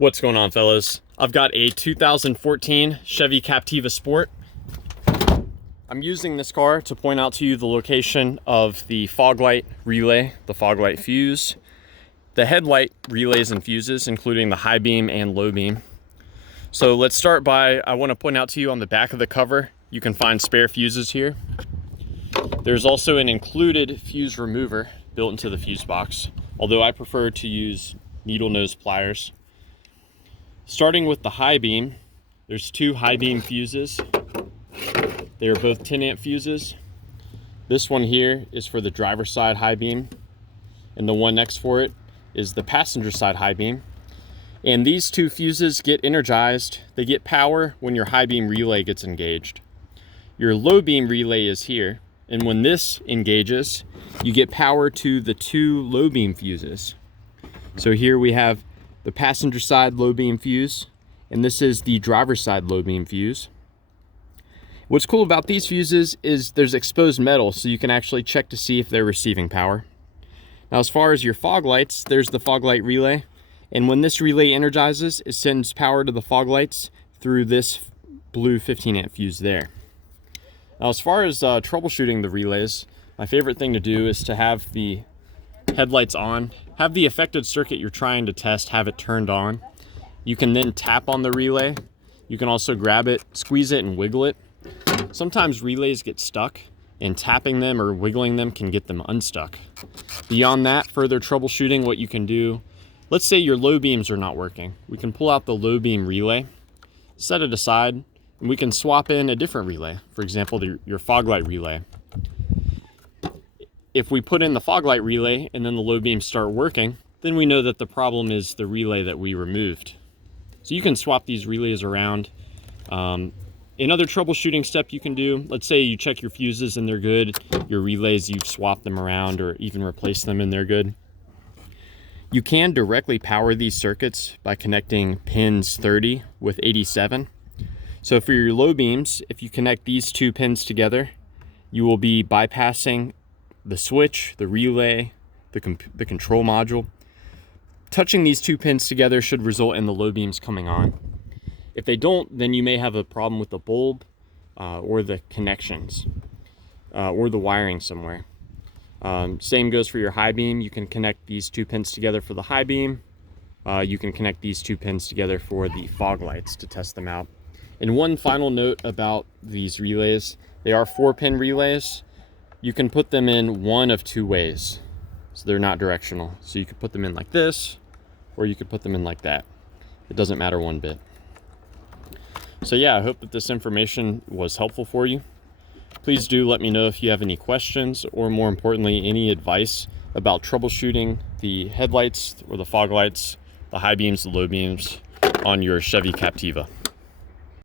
What's going on, fellas? I've got a 2014 Chevy Captiva Sport. I'm using this car to point out to you the location of the fog light relay, the fog light fuse, the headlight relays and fuses, including the high beam and low beam. So let's start by, I want to point out to you on the back of the cover, you can find spare fuses here. There's also an included fuse remover built into the fuse box, although I prefer to use needle nose pliers. Starting with the high beam, there's two high beam fuses. They are both 10 amp fuses. This one here is for the driver's side high beam, and the one next for it is the passenger side high beam. And these two fuses get energized. They get power when your high beam relay gets engaged. Your low beam relay is here, and when this engages, you get power to the two low beam fuses. So here we have the passenger side low beam fuse, and this is the driver's side low beam fuse. What's cool about these fuses is there's exposed metal, so you can actually check to see if they're receiving power. Now, as far as your fog lights, there's the fog light relay, and when this relay energizes, it sends power to the fog lights through this blue 15 amp fuse there. Now, as far as troubleshooting the relays, my favorite thing to do is to have the headlights on, have the affected circuit you're trying to test, have it turned on. You can then tap on the relay. You can also grab it, squeeze it, and wiggle it. Sometimes relays get stuck, and tapping them or wiggling them can get them unstuck. Beyond that, further troubleshooting, what you can do, let's say your low beams are not working. We can pull out the low beam relay, set it aside, and we can swap in a different relay. For example, your fog light relay. If we put in the fog light relay and then the low beams start working, then we know that the problem is the relay that we removed. So you can swap these relays around. Another troubleshooting step you can do, let's say you check your fuses and they're good, your relays, you've swapped them around or even replaced them and they're good. You can directly power these circuits by connecting pins 30 with 87. So for your low beams, if you connect these two pins together, you will be bypassing the switch, the relay, the control module. Touching these two pins together should result in the low beams coming on. If they don't, then you may have a problem with the bulb or the connections or the wiring somewhere. Same goes for your high beam. You can connect these two pins together for the high beam. You can connect these two pins together for the fog lights to test them out. And one final note about these relays, they are 4-pin relays. You can put them in one of two ways. So they're not directional. So you could put them in like this, or you could put them in like that. It doesn't matter one bit. So yeah, I hope that this information was helpful for you. Please do let me know if you have any questions, or more importantly, any advice about troubleshooting the headlights or the fog lights, the high beams, the low beams on your Chevy Captiva.